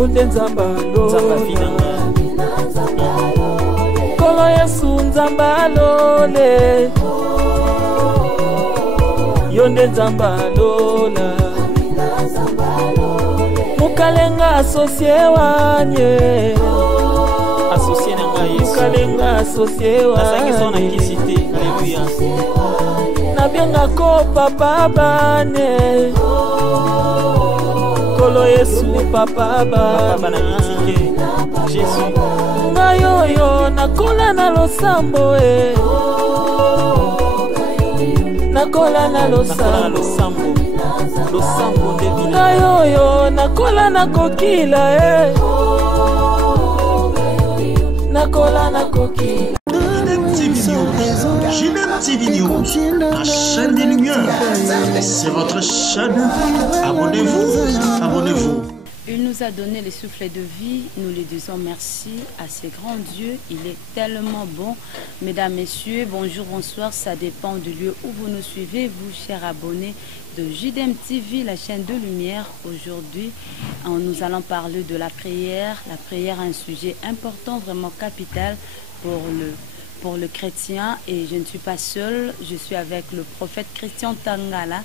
Yonde nzambalole Kolo Yesu nzambalole Yonde nzambalola Mukalenga asosie wanye Associé na ngai Yesu. Mukalenga asosie Nasangi son wanye akisité. Alléluia. Nabenga ko papa bane Kolo Yesu papa Papa bane na mitike. Jésus. Ngayoyo nakola na losambo Nakola na losambo Losambo de vina. Ngayoyo nakola na kokila Nakola na kokila JDM TV News, la chaîne des lumières. C'est votre chaîne. Abonnez-vous, abonnez-vous. Il nous a donné le souffle de vie, nous lui disons merci à ce grand Dieu, il est tellement bon. Mesdames, Messieurs, bonjour, bonsoir, ça dépend du lieu où vous nous suivez, vous chers abonnés de JDM TV, la chaîne de lumière. Aujourd'hui, nous allons parler de la prière. La prière est un sujet important, vraiment capital pour le chrétien, et je ne suis pas seule, je suis avec le prophète Christian Tangala.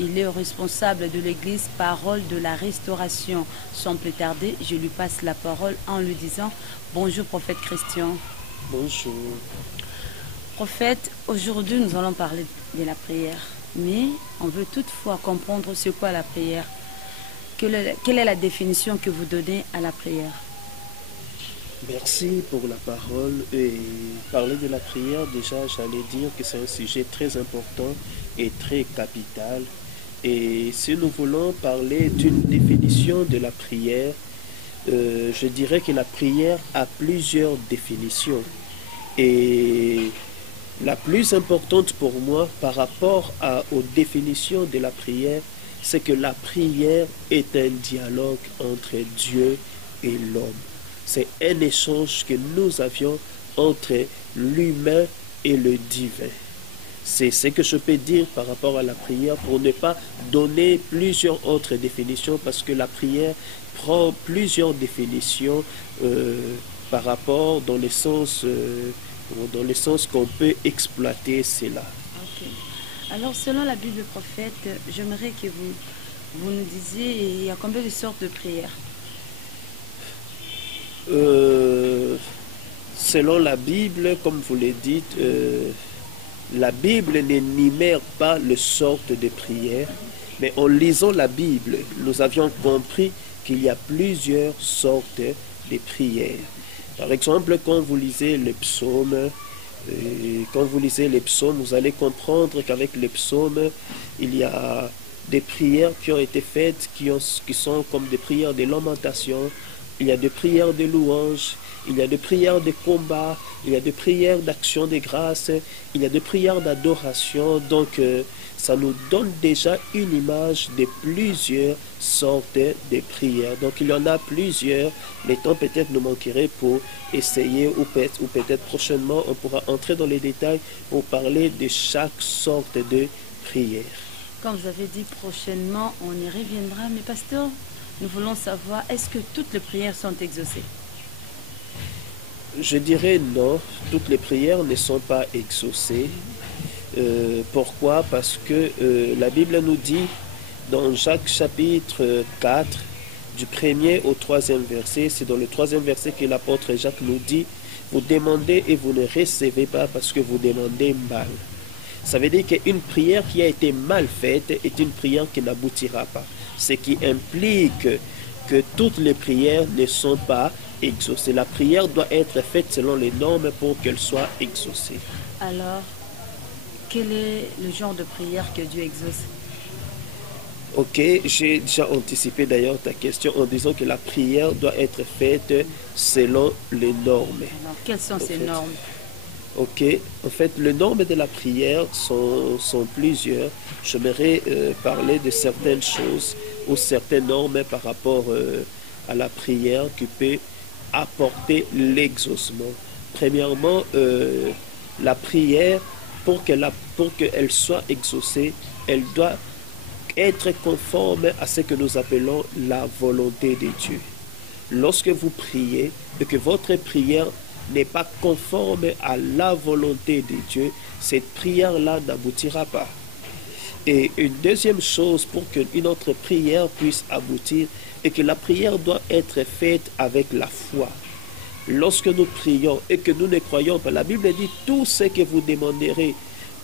Il est responsable de l'église Parole de la Restauration. Sans plus tarder, je lui passe la parole en lui disant bonjour prophète Christian. Bonjour. Prophète, aujourd'hui nous allons parler de la prière, mais on veut toutefois comprendre ce qu'est la prière. Quelle est la définition que vous donnez à la prière? Merci pour la parole. Et parler de la prière, déjà, j'allais dire que c'est un sujet très important et très capital. Et si nous voulons parler d'une définition de la prière, je dirais que la prière a plusieurs définitions. Et la plus importante pour moi par rapport aux définitions de la prière, c'est que la prière est un dialogue entre Dieu et l'homme. C'est un échange que nous avions entre l'humain et le divin. C'est ce que je peux dire par rapport à la prière pour ne pas donner plusieurs autres définitions, parce que la prière prend plusieurs définitions par rapport dans le sens qu'on peut exploiter cela. Okay. Alors selon la Bible prophète, j'aimerais que vous nous disiez il y a combien de sortes de prières? Selon la Bible, comme vous le dites, la Bible n'énumère pas les sortes de prières, mais en lisant la Bible, nous avions compris qu'il y a plusieurs sortes de prières. Par exemple, quand vous lisez les psaumes, vous allez comprendre qu'avec les psaumes, il y a des prières qui ont été faites, qui sont comme des prières de lamentation. Il y a des prières de louange, il y a des prières de combat, il y a des prières d'action de grâce, il y a des prières d'adoration. Donc, ça nous donne déjà une image de plusieurs sortes de prières. Donc, il y en a plusieurs. Le temps peut-être nous manquerait pour essayer, ou peut-être prochainement, on pourra entrer dans les détails pour parler de chaque sorte de prière. Comme vous avez dit, prochainement, on y reviendra. Mais pasteur, nous voulons savoir, est-ce que toutes les prières sont exaucées? Je dirais non, toutes les prières ne sont pas exaucées. Pourquoi? Parce que la Bible nous dit dans Jacques chapitre 4, du 1er au 3e verset, c'est dans le 3e verset que l'apôtre Jacques nous dit, vous demandez et vous ne recevez pas parce que vous demandez mal. Ça veut dire qu'une prière qui a été mal faite est une prière qui n'aboutira pas. Ce qui implique que toutes les prières ne sont pas exaucées. La prière doit être faite selon les normes pour qu'elle soit exaucée. Alors, quel est le genre de prière que Dieu exauce? Ok, j'ai déjà anticipé d'ailleurs ta question en disant que la prière doit être faite selon les normes. Alors, quelles sont ces normes? Ok, en fait, les normes de la prière sont plusieurs. J'aimerais parler de certaines choses ou certaines normes par rapport à la prière qui peut apporter l'exaucement. Premièrement, la prière, pour qu'elle soit exaucée, elle doit être conforme à ce que nous appelons la volonté de Dieu. lorsque vous priez et que votre prière n'est pas conforme à la volonté de Dieu, cette prière-là n'aboutira pas. Et une deuxième chose pour qu'une autre prière puisse aboutir, est que la prière doit être faite avec la foi. Lorsque nous prions et que nous ne croyons pas, la Bible dit tout ce que vous demanderez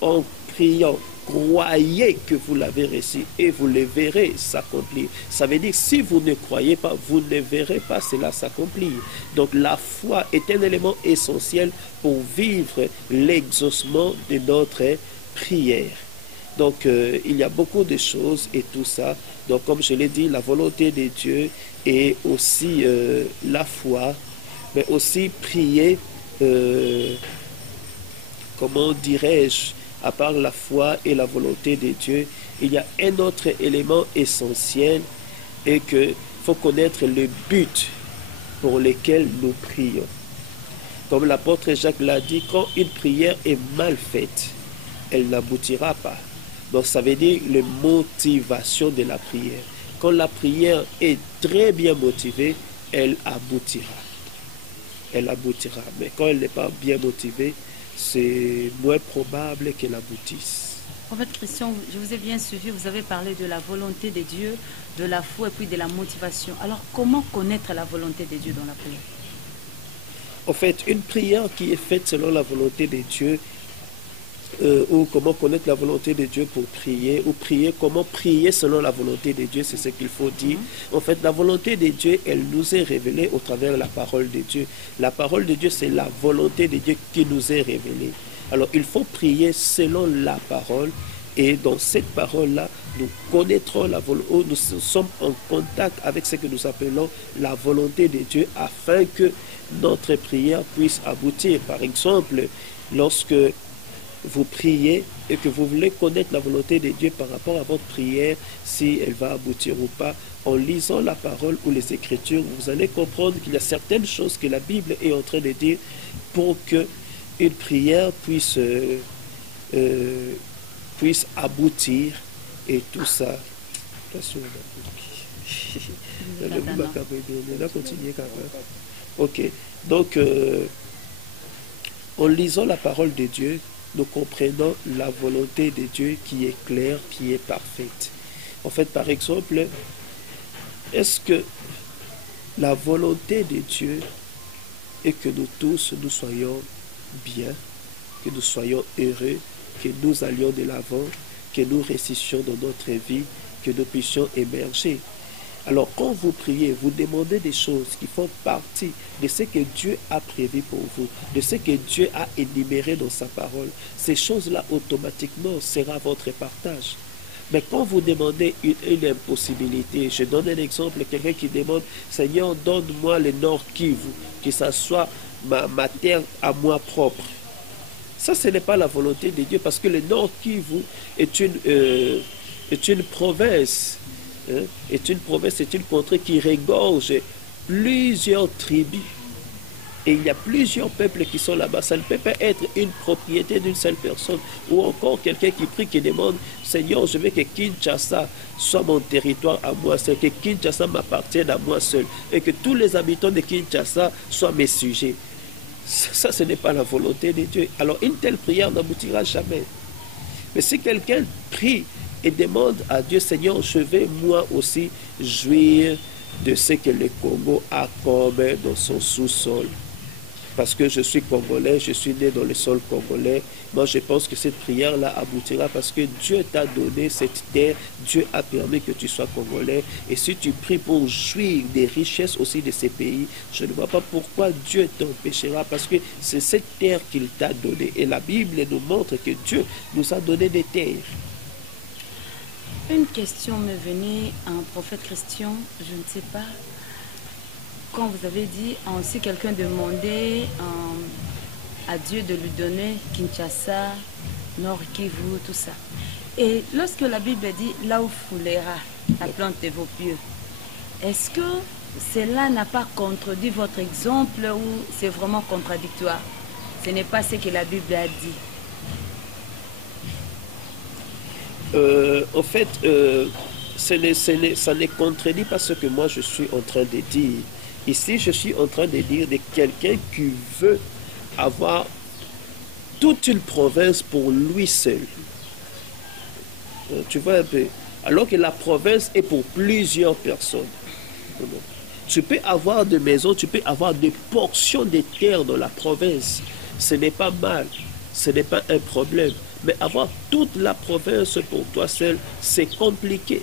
en priant, croyez que vous l'avez reçu et vous le verrez s'accomplir. Ça veut dire si vous ne croyez pas, vous ne verrez pas cela s'accomplir. Donc la foi est un élément essentiel pour vivre l'exaucement de notre prière. Donc il y a beaucoup de choses et tout ça. Donc comme je l'ai dit, la volonté de Dieu et aussi la foi, mais aussi prier, comment dirais-je, à part la foi et la volonté de Dieu, il y a un autre élément essentiel et qu'il faut connaître le but pour lequel nous prions. Comme l'apôtre Jacques l'a dit, quand une prière est mal faite, elle n'aboutira pas. Donc ça veut dire la motivation de la prière. Quand la prière est très bien motivée, elle aboutira. Elle aboutira. Mais quand elle n'est pas bien motivée, c'est moins probable qu'elle aboutisse. Prophète Christian, je vous ai bien suivi, vous avez parlé de la volonté de Dieu, de la foi et puis de la motivation. Alors comment connaître la volonté de Dieu dans la prière? En fait, une prière qui est faite selon la volonté de Dieu, ou comment connaître la volonté de Dieu pour prier, ou prier, comment prier selon la volonté de Dieu, c'est ce qu'il faut dire. En fait, la volonté de Dieu, elle nous est révélée au travers de la parole de Dieu. La parole de Dieu, c'est la volonté de Dieu qui nous est révélée. Alors, il faut prier selon la parole, et dans cette parole-là, nous connaîtrons la volonté, nous sommes en contact avec ce que nous appelons la volonté de Dieu, afin que notre prière puisse aboutir. Par exemple, lorsque vous priez et que vous voulez connaître la volonté de Dieu par rapport à votre prière, si elle va aboutir ou pas, en lisant la parole ou les Écritures, vous allez comprendre qu'il y a certaines choses que la Bible est en train de dire pour que une prière puisse aboutir et tout ça. Ok, donc en lisant la parole de Dieu, nous comprenons la volonté de Dieu qui est claire, qui est parfaite. En fait, par exemple, est-ce que la volonté de Dieu est que nous tous, nous soyons bien, que nous soyons heureux, que nous allions de l'avant, que nous réussissions dans notre vie, que nous puissions émerger? Alors, quand vous priez, vous demandez des choses qui font partie de ce que Dieu a prévu pour vous, de ce que Dieu a énuméré dans sa parole. Ces choses-là, automatiquement, sera votre partage. Mais quand vous demandez une impossibilité, je donne un exemple, quelqu'un qui demande, Seigneur, donne-moi le Nord Kivu, que ça soit ma terre à moi propre. Ça, ce n'est pas la volonté de Dieu, parce que le Nord Kivu est une province. Est une province, c'est une contrée qui regorge plusieurs tribus. Et il y a plusieurs peuples qui sont là-bas. Ça ne peut pas être une propriété d'une seule personne. Ou encore quelqu'un qui prie, qui demande, Seigneur, je veux que Kinshasa soit mon territoire à moi seul, que Kinshasa m'appartienne à moi seul, et que tous les habitants de Kinshasa soient mes sujets. Ça, ce n'est pas la volonté de Dieu. Alors une telle prière n'aboutira jamais. Mais si quelqu'un prie et demande à Dieu, Seigneur, je vais moi aussi jouir de ce que le Congo a comme dans son sous-sol. Parce que je suis congolais, je suis né dans le sol congolais. Moi, je pense que cette prière-là aboutira parce que Dieu t'a donné cette terre, Dieu a permis que tu sois congolais. Et si tu pries pour jouir des richesses aussi de ces pays, je ne vois pas pourquoi Dieu t'empêchera, parce que c'est cette terre qu'il t'a donnée. Et la Bible nous montre que Dieu nous a donné des terres. Une question me venait, un prophète Christian, je ne sais pas, quand vous avez dit, si quelqu'un demandait à Dieu de lui donner Kinshasa, Nord Kivu, tout ça. Et lorsque la Bible dit, là où foulera la plante de vos pieux, est-ce que cela n'a pas contredit votre exemple ou c'est vraiment contradictoire? Ce n'est pas ce que la Bible a dit. En fait, ça ne contredit pas ce que moi je suis en train de dire. Ici, je suis en train de dire de quelqu'un qui veut avoir toute une province pour lui seul. Tu vois un peu. Alors que la province est pour plusieurs personnes. Tu peux avoir des maisons, tu peux avoir des portions de terre dans la province. Ce n'est pas mal, ce n'est pas un problème. Mais avoir toute la province pour toi seul, c'est compliqué.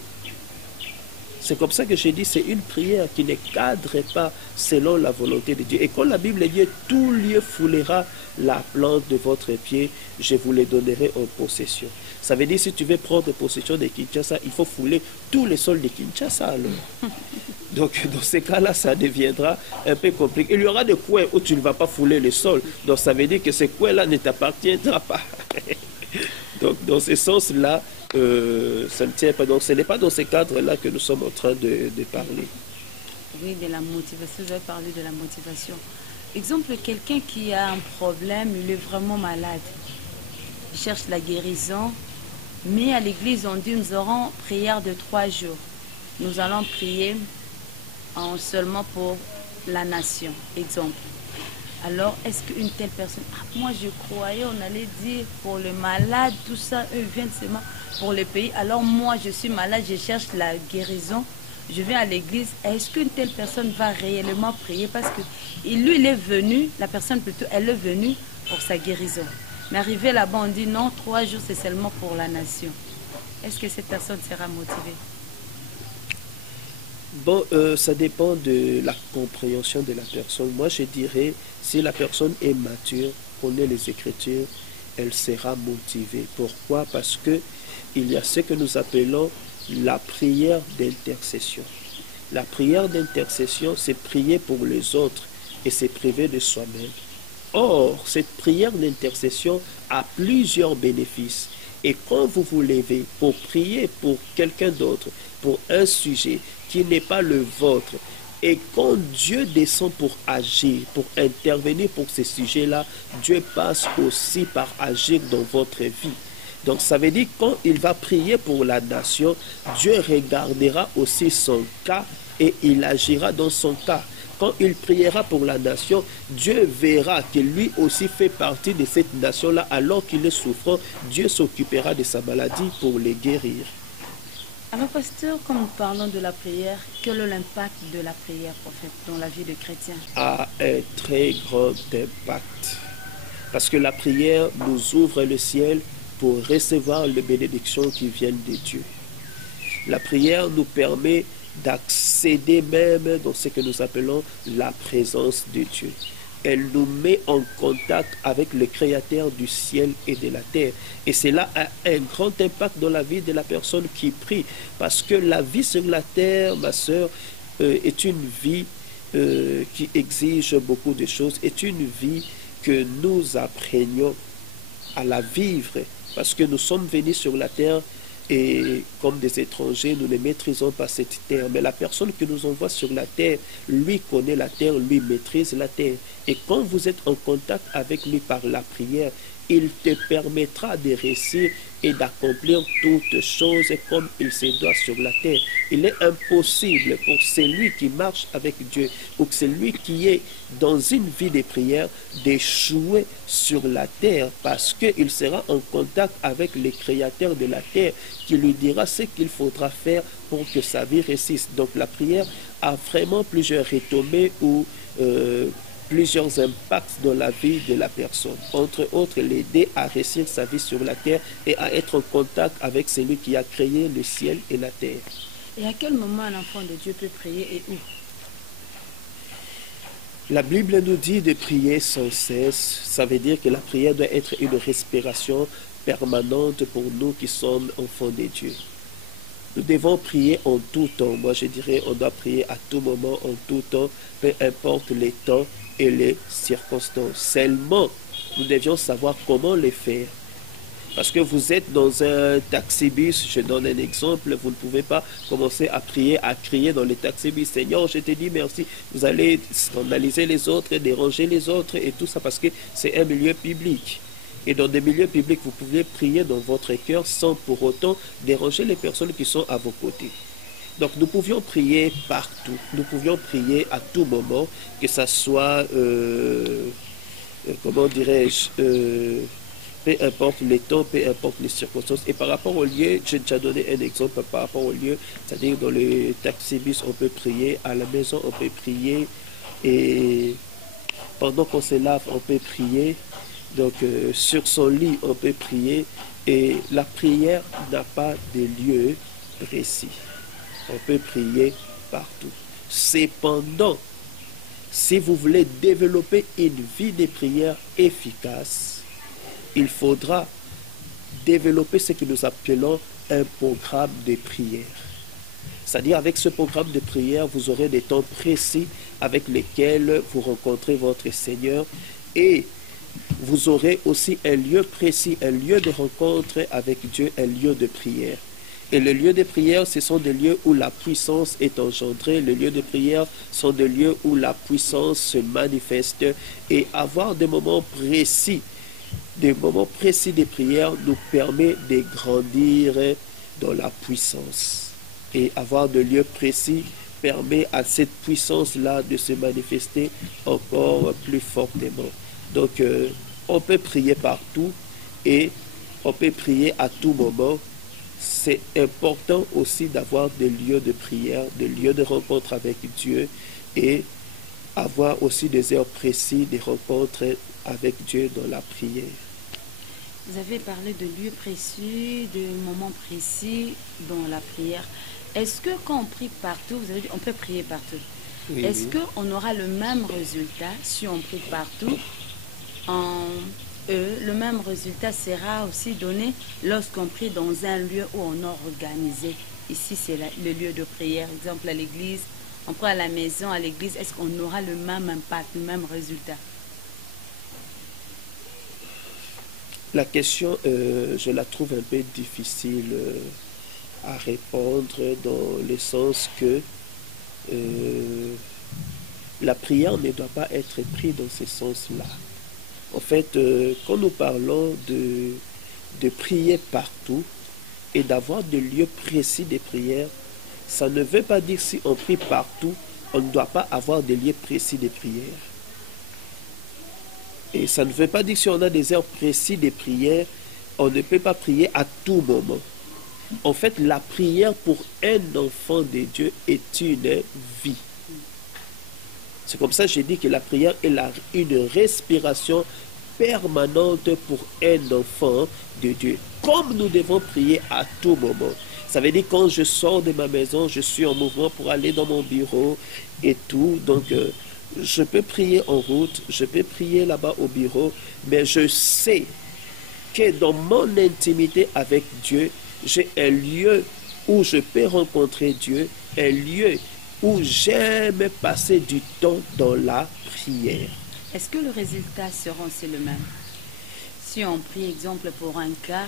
C'est comme ça que j'ai dit, c'est une prière qui ne cadre pas selon la volonté de Dieu. Et quand la Bible dit, tout lieu foulera la plante de votre pied, je vous les donnerai en possession. Ça veut dire, si tu veux prendre possession de Kinshasa, il faut fouler tous les sols de Kinshasa alors. Donc, dans ces cas-là, ça deviendra un peu compliqué. Il y aura des coins où tu ne vas pas fouler le sol. Donc, ça veut dire que ces coins-là ne t'appartiendra pas. Donc, dans ce sens-là, ça ne tient pas. Donc, ce n'est pas dans ce cadre-là que nous sommes en train de parler. Oui, de la motivation. Vous avez parlé de la motivation. Exemple, quelqu'un qui a un problème, il est vraiment malade. Il cherche la guérison. Mais à l'église, on dit, nous aurons prière de 3 jours. Nous allons prier seulement pour la nation. Exemple. Alors, est-ce qu'une telle personne... Ah, moi, je croyais, on allait dire pour le malade, tout ça, eux viennent seulement pour le pays. Alors, moi, je suis malade, je cherche la guérison. Je vais à l'église. Est-ce qu'une telle personne va réellement prier? Parce que lui, il est venu, la personne plutôt, elle est venue pour sa guérison. Mais arrivé là-bas, on dit non, 3 jours, c'est seulement pour la nation. Est-ce que cette personne sera motivée? Bon, ça dépend de la compréhension de la personne. Moi, je dirais, si la personne est mature, connaît les Écritures, elle sera motivée. Pourquoi? Parce que il y a ce que nous appelons la prière d'intercession. La prière d'intercession, c'est prier pour les autres et c'est priver de soi-même. Or, cette prière d'intercession a plusieurs bénéfices. Et quand vous vous levez pour prier pour quelqu'un d'autre, pour un sujet qui n'est pas le vôtre, et quand Dieu descend pour agir, pour intervenir pour ces sujets-là, Dieu passe aussi par agir dans votre vie. Donc ça veut dire quand il va prier pour la nation, Dieu regardera aussi son cas et il agira dans son cas. Quand il priera pour la nation, Dieu verra que lui aussi fait partie de cette nation-là. Alors qu'il est souffrant, Dieu s'occupera de sa maladie pour les guérir. Alors, pasteur, comme nous parlons de la prière, quel est l'impact de la prière, prophète, dans la vie de chrétien? A un très grand impact. Parce que la prière nous ouvre le ciel pour recevoir les bénédictions qui viennent de Dieu. La prière nous permet d'accéder même dans ce que nous appelons la présence de Dieu. Elle nous met en contact avec le Créateur du ciel et de la terre. Et cela a un grand impact dans la vie de la personne qui prie. Parce que la vie sur la terre, ma sœur, est une vie qui exige beaucoup de choses, est une vie que nous apprenions à la vivre. Parce que nous sommes venus sur la terre et comme des étrangers, nous ne maîtrisons pas cette terre. Mais la personne qui nous envoie sur la terre, lui connaît la terre, lui maîtrise la terre. Et quand vous êtes en contact avec lui par la prière, il te permettra de réussir et d'accomplir toutes choses comme il se doit sur la terre. Il est impossible pour celui qui marche avec Dieu ou celui qui est dans une vie de prière d'échouer sur la terre parce qu'il sera en contact avec le Créateur de la terre qui lui dira ce qu'il faudra faire pour que sa vie réussisse. Donc la prière a vraiment plusieurs retombées ou plusieurs impacts dans la vie de la personne. Entre autres, l'aider à réussir sa vie sur la terre et à être en contact avec celui qui a créé le ciel et la terre. Et à quel moment un enfant de Dieu peut prier et où? La Bible nous dit de prier sans cesse. Ça veut dire que la prière doit être une respiration permanente pour nous qui sommes enfants de Dieu. Nous devons prier en tout temps. Moi, je dirais, on doit prier à tout moment, en tout temps, peu importe les temps et les circonstances. Seulement, nous devions savoir comment les faire. Parce que vous êtes dans un taxi-bus, je donne un exemple, vous ne pouvez pas commencer à prier, à crier dans les taxi-bus. Seigneur, je te dis merci. Vous allez scandaliser les autres, déranger les autres et tout ça parce que c'est un milieu public. Et dans des milieux publics, vous pouvez prier dans votre cœur sans pour autant déranger les personnes qui sont à vos côtés. Donc nous pouvions prier partout, nous pouvions prier à tout moment, que ça soit, comment dirais-je, peu importe les temps, peu importe les circonstances. Et par rapport au lieu, j'ai déjà donné un exemple par rapport au lieu, c'est-à-dire dans le taxibus, on peut prier, à la maison, on peut prier, et pendant qu'on se lave, on peut prier, donc sur son lit, on peut prier, et la prière n'a pas de lieu précis. On peut prier partout. Cependant, si vous voulez développer une vie de prière efficace, il faudra développer ce que nous appelons un programme de prière. C'est-à-dire, avec ce programme de prière, vous aurez des temps précis avec lesquels vous rencontrez votre Seigneur, et vous aurez aussi un lieu précis, un lieu de rencontre avec Dieu, un lieu de prière. Et les lieux de prière, ce sont des lieux où la puissance est engendrée. Les lieux de prière sont des lieux où la puissance se manifeste. Et avoir des moments précis de prière nous permet de grandir dans la puissance. Et avoir des lieux précis permet à cette puissance-là de se manifester encore plus fortement. Donc, on peut prier partout et on peut prier à tout moment. C'est important aussi d'avoir des lieux de prière, des lieux de rencontre avec Dieu, et avoir aussi des heures précises de rencontres avec Dieu dans la prière. Vous avez parlé de lieux précis, de moments précis dans la prière. Est-ce que quand on prie partout, vous avez dit on peut prier partout. Oui, Est-ce qu'on aura le même résultat si on prie partout? Le même résultat sera aussi donné lorsqu'on prie dans un lieu où on a organisé. Ici, c'est le lieu de prière. Exemple, à l'église, on prie à la maison, à l'église. Est-ce qu'on aura le même impact, le même résultat? La question, je la trouve un peu difficile à répondre, dans le sens que la prière ne doit pas être prise dans ce sens-là. En fait, quand nous parlons de prier partout et d'avoir des lieux précis de prière, ça ne veut pas dire si on prie partout, on ne doit pas avoir des lieux précis de prière. Et ça ne veut pas dire si on a des heures précises de prière, on ne peut pas prier à tout moment. En fait, la prière pour un enfant de Dieu est une vie. C'est comme ça que j'ai dit que la prière est une respiration permanente pour un enfant de Dieu. Comme nous devons prier à tout moment. Ça veut dire quand je sors de ma maison, je suis en mouvement pour aller dans mon bureau et tout. Donc, je peux prier en route, je peux prier là-bas au bureau, mais je sais que dans mon intimité avec Dieu, j'ai un lieu où je peux rencontrer Dieu, un lieu où j'aime passer du temps dans la prière. Est-ce que le résultat sera aussi le même? Si on prie, exemple, pour un cas,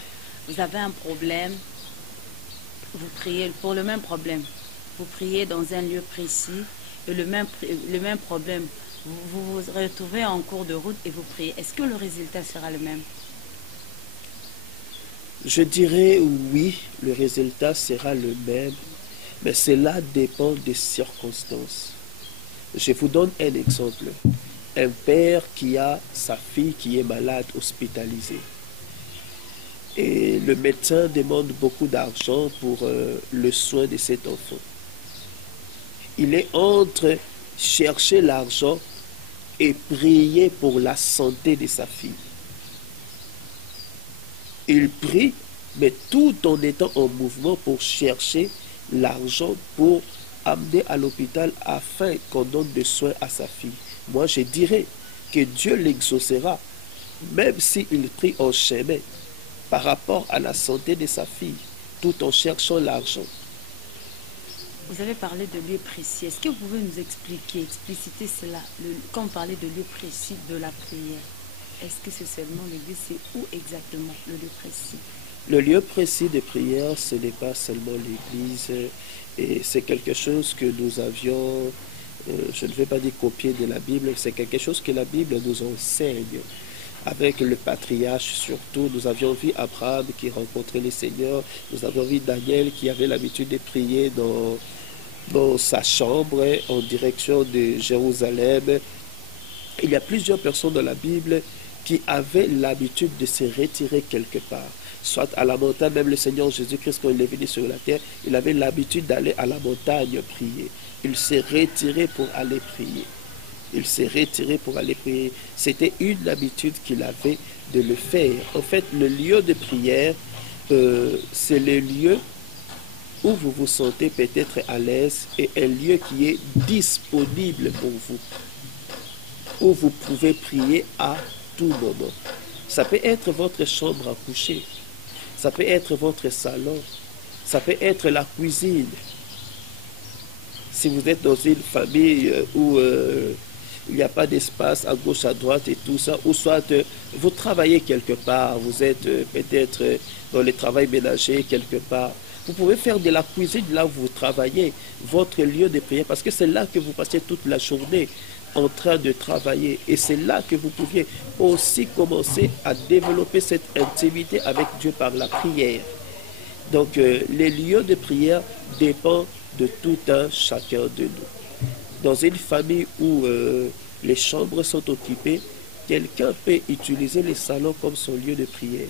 vous avez un problème, vous priez pour le même problème. Vous priez dans un lieu précis, et le même problème, vous vous retrouvez en cours de route et vous priez. Est-ce que le résultat sera le même? Je dirais oui, le résultat sera le même, mais cela dépend des circonstances. Je vous donne un exemple. Un père qui a sa fille qui est malade, hospitalisée. Et le médecin demande beaucoup d'argent pour le soin de cet enfant. Il est entre chercher l'argent et prier pour la santé de sa fille. Il prie, mais tout en étant en mouvement pour chercher l'argent pour amener à l'hôpital afin qu'on donne des soins à sa fille. Moi, je dirais que Dieu l'exaucera, même s'il prie en chemin par rapport à la santé de sa fille, tout en cherchant l'argent. Vous avez parlé de lieux précis. Est-ce que vous pouvez nous expliciter cela, quand on parlait de lieux précis de la prière? Est-ce que c'est seulement l'église? C'est où exactement le lieu précis? Le lieu précis de prière, ce n'est pas seulement l'église, et c'est quelque chose que nous avions, je ne vais pas dire copier de la Bible, c'est quelque chose que la Bible nous enseigne. avec le patriarche surtout. Nous avions vu Abraham qui rencontrait le Seigneur. Nous avions vu Daniel qui avait l'habitude de prier dans sa chambre en direction de Jérusalem. Il y a plusieurs personnes dans la Bible qui avaient l'habitude de se retirer quelque part, soit à la montagne. Même le Seigneur Jésus-Christ, quand il est venu sur la terre, il avait l'habitude d'aller à la montagne prier. Il s'est retiré pour aller prier. Il s'est retiré pour aller prier. C'était une habitude qu'il avait de le faire. En fait, le lieu de prière, c'est le lieu où vous vous sentez peut-être à l'aise et un lieu qui est disponible pour vous, où vous pouvez prier à tout moment. Ça peut être votre chambre à coucher, ça peut être votre salon, ça peut être la cuisine. Si vous êtes dans une famille où il n'y a pas d'espace à gauche, à droite et tout ça, ou soit vous travaillez quelque part, vous êtes peut-être dans le travail ménager quelque part, vous pouvez faire de la cuisine là où vous travaillez, votre lieu de prière, parce que c'est là que vous passez toute la journée en train de travailler. Et c'est là que vous pouviez aussi commencer à développer cette intimité avec Dieu par la prière. Donc, les lieux de prière dépendent de tout un chacun de nous. Dans une famille où les chambres sont occupées, quelqu'un peut utiliser les salons comme son lieu de prière.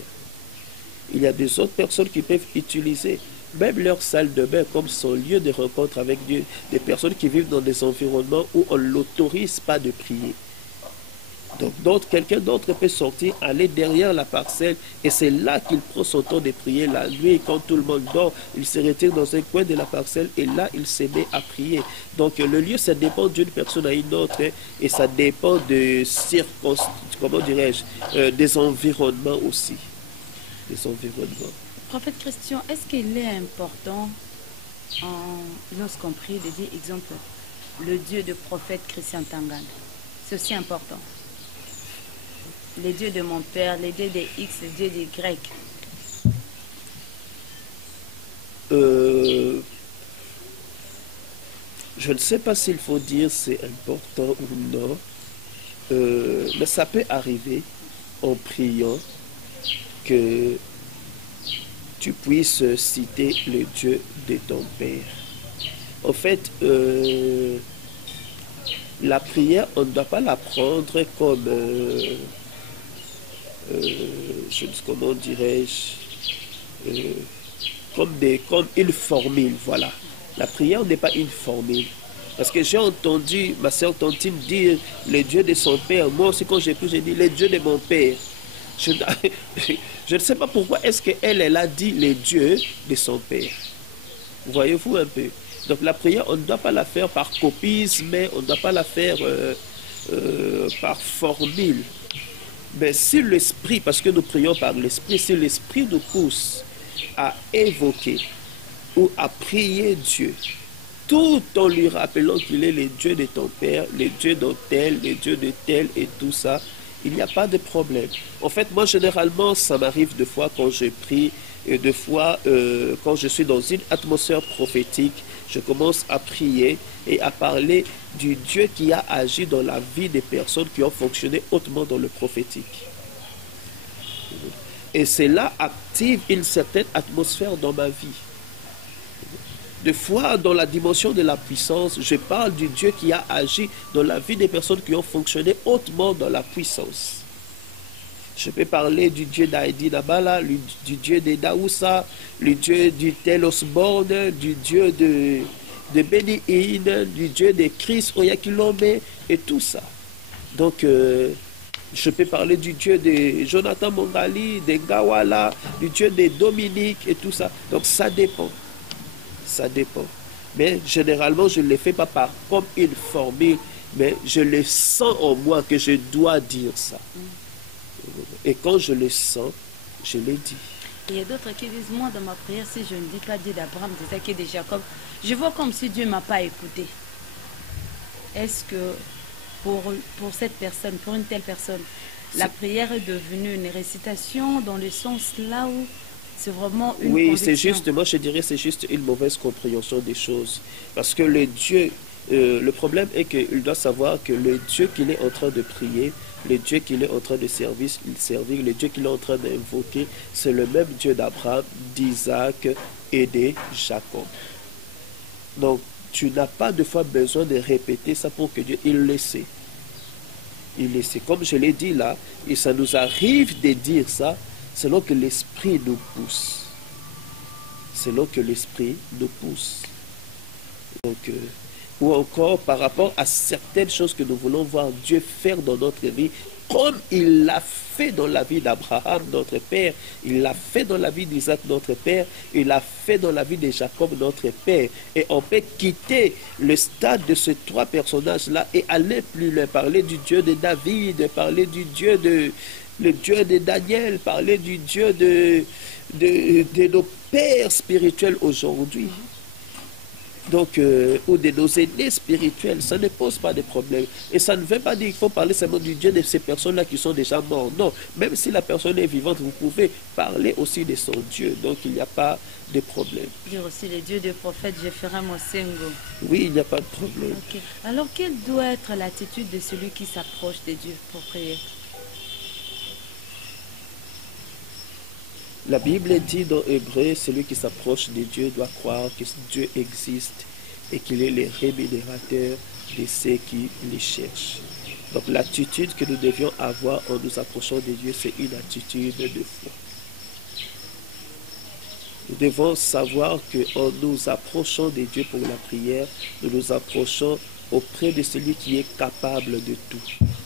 Il y a des autres personnes qui peuvent utiliser même leur salle de bain comme son lieu de rencontre avec Dieu. Des personnes qui vivent dans des environnements où on ne l'autorise pas de prier. Donc quelqu'un d'autre peut sortir, aller derrière la parcelle, et c'est là qu'il prend son temps de prier la nuit. Quand tout le monde dort, il se retire dans un coin de la parcelle et là il se met à prier. Donc le lieu, ça dépend d'une personne à une autre, et ça dépend de comment dirais-je, des environnements aussi. Des environnements. Prophète Christian, est-ce qu'il est important, lorsqu'on prie, de dire, exemple, le Dieu de prophète Christian Tangana? C'est aussi important. Les dieux de mon père, les dieux des X, les dieux des Grecs. Je ne sais pas s'il faut dire c'est important ou non, mais ça peut arriver en priant que tu puisses citer le Dieu de ton Père. En fait, la prière, on ne doit pas la prendre comme, comment dirais-je, comme une formule, voilà. La prière n'est pas une formule. Parce que j'ai entendu ma sœur Tantine dire le Dieu de son Père. Moi aussi, quand j'ai pris, j'ai dit le Dieu de mon Père. Je ne sais pas pourquoi est-ce qu'elle a dit les dieux de son Père. Voyez-vous un peu. Donc la prière, on ne doit pas la faire par copisme, mais on ne doit pas la faire par formule. Mais si l'esprit, parce que nous prions par l'esprit, si l'esprit nous pousse à évoquer ou à prier Dieu, tout en lui rappelant qu'il est le Dieu de ton Père, le Dieu de tel, le Dieu de tel et tout ça, il n'y a pas de problème. En fait, moi, généralement, ça m'arrive de fois quand je prie, et de fois quand je suis dans une atmosphère prophétique, je commence à prier et à parler du Dieu qui a agi dans la vie des personnes qui ont fonctionné hautement dans le prophétique. Et cela active une certaine atmosphère dans ma vie. Des fois, dans la dimension de la puissance, je parle du Dieu qui a agi dans la vie des personnes qui ont fonctionné hautement dans la puissance. Je peux parler du Dieu d'Aïdi Nabala, du Dieu de Daoussa, le Dieu du Tel Osborne, du Dieu de Beni Hinn, du Dieu de Chris Oyakilombe et tout ça. Donc, je peux parler du Dieu de Jonathan Mongali, de Ngawala, du Dieu de Dominique et tout ça. Donc, ça dépend. Ça dépend. Mais généralement, je ne le fais pas comme une formule, mais je le sens en moi que je dois dire ça. Et quand je le sens, je le dis. Il y a d'autres qui disent, moi dans ma prière, si je ne dis pas Dieu d'Abraham, d'Isaac et de Jacob, je vois comme si Dieu ne m'a pas écouté. Est-ce que pour cette personne, pour une telle personne, la prière est devenue une récitation dans le sens là où c'est vraiment une Oui, conviction? c'est juste, moi je dirais c'est juste une mauvaise compréhension des choses. Parce que le Dieu, le problème est qu'il doit savoir que le Dieu qu'il est en train de prier le Dieu qu'il est en train de servir, le Dieu qu'il est en train d'invoquer, c'est le même Dieu d'Abraham, d'Isaac et de Jacob. Donc, tu n'as pas de fois besoin de répéter ça pour que Dieu, il le sait. Il le sait. Comme je l'ai dit là, et ça nous arrive de dire ça, selon que l'Esprit nous pousse. Selon que l'Esprit nous pousse. Donc, ou encore par rapport à certaines choses que nous voulons voir Dieu faire dans notre vie, comme il l'a fait dans la vie d'Abraham, notre père, il l'a fait dans la vie d'Isaac, notre père, il l'a fait dans la vie de Jacob, notre père. Et on peut quitter le stade de ces trois personnages-là et aller plus loin, parler du Dieu de David, parler du Dieu le Dieu de Daniel, parler du Dieu de nos pères spirituels aujourd'hui. Donc, ou de nos aînés spirituels, ça ne pose pas de problème. Et ça ne veut pas dire qu'il faut parler seulement du Dieu de ces personnes-là qui sont déjà morts. Non, même si la personne est vivante, vous pouvez parler aussi de son Dieu. Donc, il n'y a pas de problème. Dire aussi les dieux des prophètes, je ferai mon Sengo. Oui, il n'y a pas de problème. Okay. Alors, quelle doit être l'attitude de celui qui s'approche de Dieu pour prier? La Bible dit dans Hébreu, celui qui s'approche de Dieu doit croire que Dieu existe et qu'il est le rémunérateur de ceux qui les cherchent. Donc l'attitude que nous devions avoir en nous approchant de Dieu, c'est une attitude de foi. Nous devons savoir qu'en nous approchant de Dieu pour la prière, nous nous approchons auprès de celui qui est capable de tout,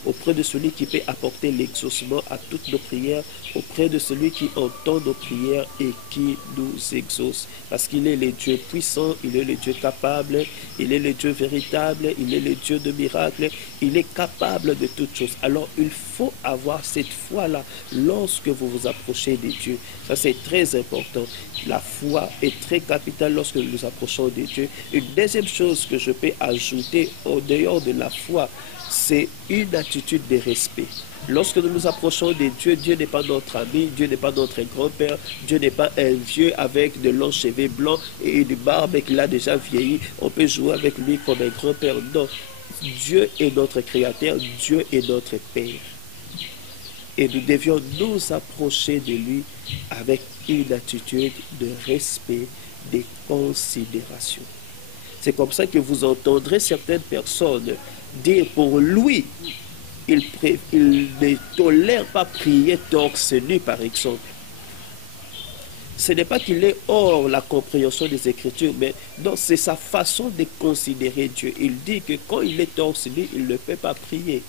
auprès de celui qui peut apporter l'exaucement à toutes nos prières, auprès de celui qui entend nos prières et qui nous exauce. Parce qu'il est le Dieu puissant, il est le Dieu capable, il est le Dieu véritable, il est le Dieu de miracles, il est capable de toutes choses. Alors il faut avoir cette foi-là lorsque vous vous approchez de Dieu. Ça c'est très important. La foi est très capitale lorsque nous nous approchons de Dieu. Une deuxième chose que je peux ajouter au dehors de la foi, c'est une attitude de respect. Lorsque nous nous approchons de Dieu, Dieu n'est pas notre ami, Dieu n'est pas notre grand-père, Dieu n'est pas un vieux avec de longs cheveux blancs et une barbe et qu'il a déjà vieilli. On peut jouer avec lui comme un grand-père. Non, Dieu est notre créateur, Dieu est notre Père. Et nous devions nous approcher de lui avec une attitude de respect, de considération. C'est comme ça que vous entendrez certaines personnes dire pour lui, il ne tolère pas prier torse nu, par exemple. Ce n'est pas qu'il est hors la compréhension des Écritures, mais non, c'est sa façon de considérer Dieu. Il dit que quand il est torse nu, il ne peut pas prier.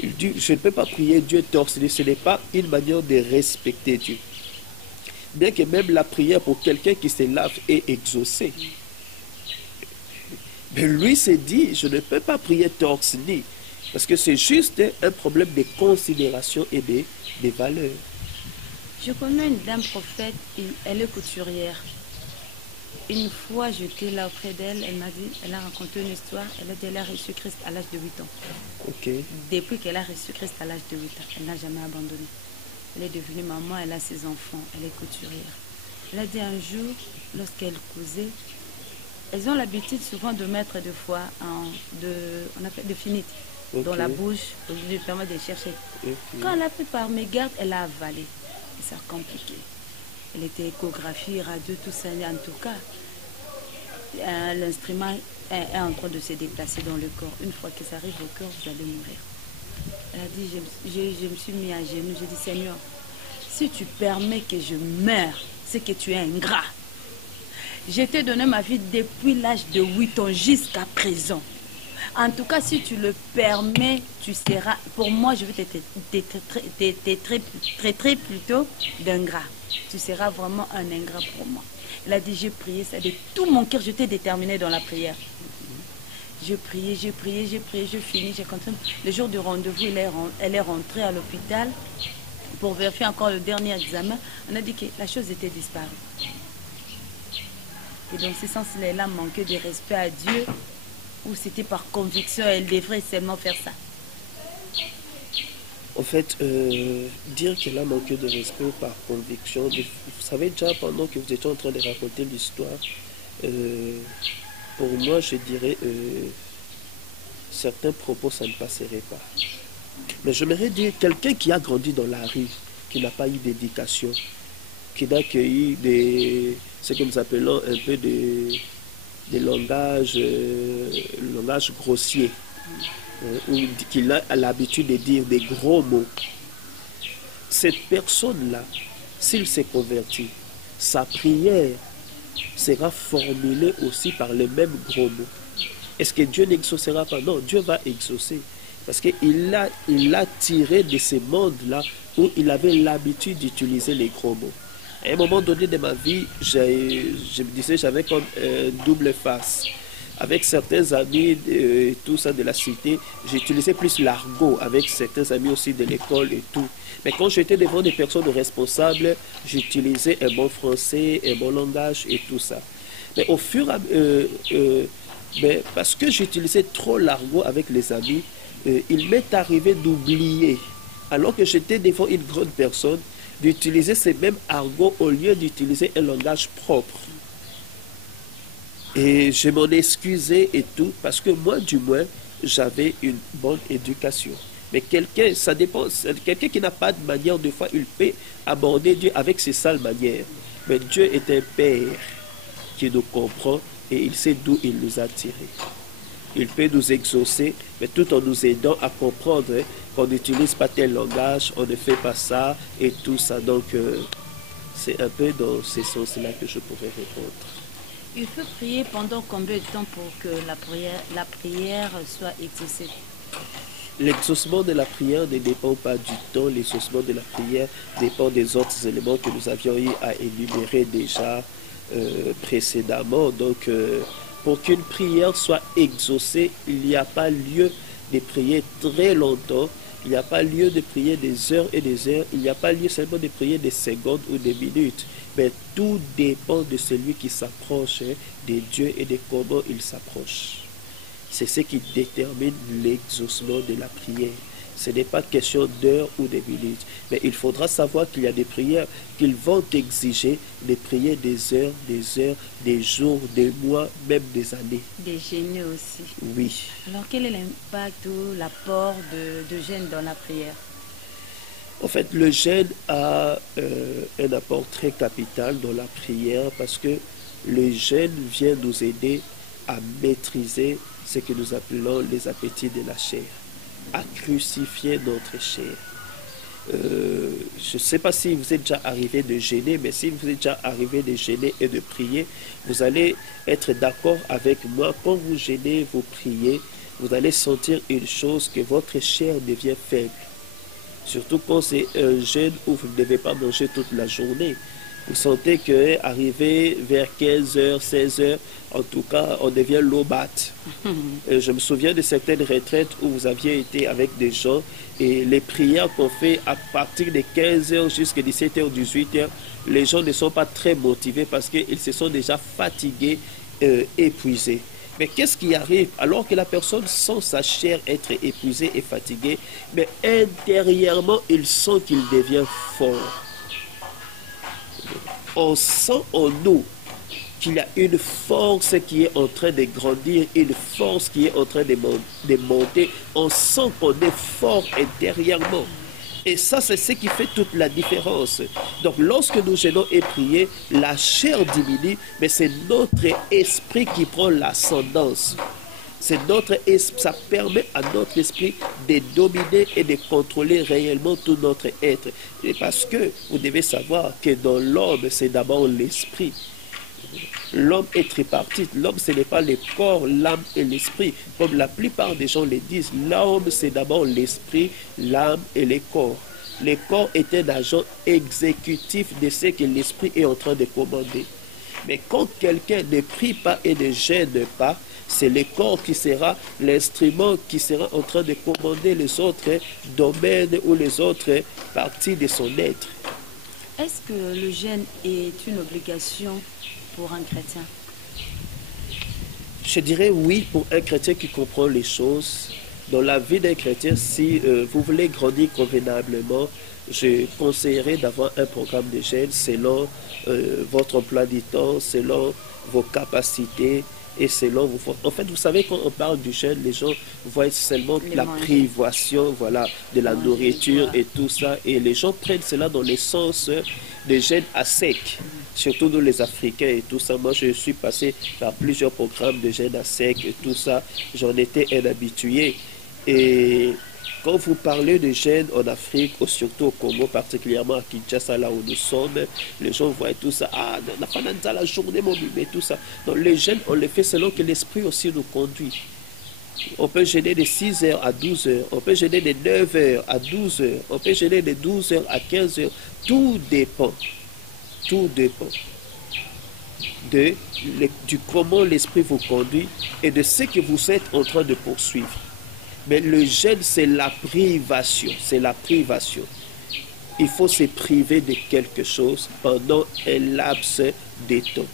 Il dit, je ne peux pas prier Dieu torse nu. Ce n'est pas une manière de respecter Dieu. Bien que même la prière pour quelqu'un qui se lave est exaucée. Mais lui s'est dit, je ne peux pas prier torse nu. Parce que c'est juste un problème de considération et de valeurs. Je connais une dame prophète, elle est couturière. Une fois, j'étais là auprès d'elle, elle m'a dit, elle a raconté une histoire, elle a dit qu'elle a reçu Christ à l'âge de 8 ans. Okay. Depuis qu'elle a reçu Christ à l'âge de 8 ans, elle n'a jamais abandonné. Elle est devenue maman, elle a ses enfants, elle est couturière. Elle a dit un jour, lorsqu'elle cousait, elles ont l'habitude souvent de mettre des fois on appelle de finite dans la bouche pour lui permettre de chercher. Quand elle a fait par mégarde, elle a avalé. Et ça a compliqué. Elle était échographie, radio, tout ça. En tout cas, l'instrument est en train de se déplacer dans le corps. Une fois que ça arrive au cœur, vous allez mourir. Elle a dit, je me suis mis à genoux. J'ai dit, Seigneur, si tu permets que je meure, c'est que tu es ingrat. Je t'ai donné ma vie depuis l'âge de 8 ans jusqu'à présent. En tout cas, si tu le permets, tu seras... Pour moi, je vais te traiter plutôt d'ingrat. Tu seras vraiment un ingrat pour moi. Elle a dit, j'ai prié ça de tout mon cœur. J'étais déterminée dans la prière. J'ai prié, j'ai fini, j'ai continué. Le jour du rendez-vous, elle est rentrée à l'hôpital pour vérifier encore le dernier examen. On a dit que la chose était disparue. Et dans ce sens, elle a manqué de respect à Dieu, ou c'était par conviction, elle devrait seulement faire ça. En fait, dire qu'elle a manqué de respect par conviction, vous savez déjà, pendant que vous étiez en train de raconter l'histoire, pour moi, je dirais, certains propos, ça ne passerait pas. Mais j'aimerais dire quelqu'un qui a grandi dans la rue, qui n'a pas eu d'éducation, qui n'a eu ce que nous appelons un peu des langages grossiers, ou qu'il a l'habitude de dire des gros mots. Cette personne-là, s'il s'est converti, sa prière sera formulée aussi par les mêmes gros mots. Est-ce que Dieu n'exaucera pas? Non, Dieu va exaucer. Parce qu'il l'a tiré de ce monde-là où il avait l'habitude d'utiliser les gros mots. À un moment donné de ma vie, je me disais j'avais comme double face. Avec certains amis, tout ça de la cité, j'utilisais plus l'argot avec certains amis aussi de l'école et tout. Mais quand j'étais devant des personnes responsables, j'utilisais un bon français, un bon langage et tout ça. Mais au fur et à mesure, parce que j'utilisais trop l'argot avec les amis, il m'est arrivé d'oublier, alors que j'étais devant une grande personne, d'utiliser ces mêmes argots au lieu d'utiliser un langage propre. Et je m'en excusais et tout, parce que moi, du moins, j'avais une bonne éducation. Mais quelqu'un, ça dépend, quelqu'un qui n'a pas de manière, de fois, il peut aborder Dieu avec ses sales manières. Mais Dieu est un Père qui nous comprend et il sait d'où il nous a tirés. Il peut nous exaucer, mais tout en nous aidant à comprendre qu'on n'utilise pas tel langage, on ne fait pas ça et tout ça. Donc, c'est un peu dans ce sens-là que je pourrais répondre. Il faut prier pendant combien de temps pour que la prière soit exaucée? L'exaucement de la prière ne dépend pas du temps, l'exaucement de la prière dépend des autres éléments que nous avions eu à énumérer déjà précédemment. Donc, pour qu'une prière soit exaucée, il n'y a pas lieu de prier très longtemps, il n'y a pas lieu de prier des heures et des heures, il n'y a pas lieu seulement de prier des secondes ou des minutes, mais tout dépend de celui qui s'approche de Dieu et de comment il s'approche. C'est ce qui détermine l'exaucement de la prière. Ce n'est pas question d'heures ou de minutes, mais il faudra savoir qu'il y a des prières qu'ils vont exiger de prier des heures, des jours, des mois, même des années. Des jeûnes aussi. Oui. Alors quel est l'impact ou l'apport de jeûne dans la prière? En fait, le jeûne a un apport très capital dans la prière parce que le jeûne vient nous aider à maîtriser ce que nous appelons les appétits de la chair, à crucifier notre chair. Je ne sais pas si vous êtes déjà arrivé de jeûner, mais si vous êtes déjà arrivé de jeûner et de prier, vous allez être d'accord avec moi. Quand vous jeûnez, vous priez, vous allez sentir une chose, que votre chair devient faible. Surtout quand c'est un jeûne où vous ne devez pas manger toute la journée. Vous sentez qu'arrivé vers 15h, 16h, en tout cas, on devient low-bat. Je me souviens de certaines retraites où vous aviez été avec des gens et les prières qu'on fait à partir de 15h jusqu'à 17h, 18h, les gens ne sont pas très motivés parce qu'ils se sont déjà fatigués, épuisés. Mais qu'est-ce qui arrive alors que la personne sent sa chair être épuisée et fatiguée, mais intérieurement, il sent qu'il devient fort. On sent en nous qu'il y a une force qui est en train de grandir, une force qui est en train de monter. On sent qu'on est fort intérieurement. Et ça, c'est ce qui fait toute la différence. Donc, lorsque nous jeûnons et prions, la chair diminue, mais c'est notre esprit qui prend l'ascendance. C'est notre esprit, ça permet à notre esprit de dominer et de contrôler réellement tout notre être. Et parce que vous devez savoir que dans l'homme, c'est d'abord l'esprit. L'homme est tripartite. L'homme, ce n'est pas le corps, l'âme et l'esprit. Comme la plupart des gens le disent, l'homme, c'est d'abord l'esprit, l'âme et le corps. Le corps est un agent exécutif de ce que l'esprit est en train de commander. Mais quand quelqu'un ne prie pas et ne jeûne pas, c'est le corps qui sera l'instrument qui sera en train de commander les autres domaines ou les autres parties de son être. Est-ce que le jeûne est une obligation pour un chrétien? Je dirais oui pour un chrétien qui comprend les choses. Dans la vie d'un chrétien, si vous voulez grandir convenablement, je conseillerais d'avoir un programme de jeûne selon votre emploi du temps, selon vos capacités, et selon vos forces. En fait, vous savez, quand on parle du jeûne, les gens voient seulement la privation, voilà, de la nourriture et tout ça. Et les gens prennent cela dans le sens de jeûne à sec, surtout nous les Africains et tout ça. Moi, je suis passé par plusieurs programmes de jeûne à sec et tout ça. J'en étais un habitué. Et quand vous parlez de jeûne en Afrique, ou surtout au Congo, particulièrement à Kinshasa, là où nous sommes, les gens voient tout ça. Ah, on a pas la journée, mon bébé, tout ça. Donc, les jeûnes, on les fait selon que l'esprit aussi nous conduit. On peut jeûner de 6h à 12h, on peut jeûner de 9h à 12h, on peut jeûner de 12h à 15h. Tout dépend. Tout dépend du comment l'esprit vous conduit et de ce que vous êtes en train de poursuivre. Mais le jeûne, c'est la privation. C'est la privation. Il faut se priver de quelque chose pendant un laps de temps.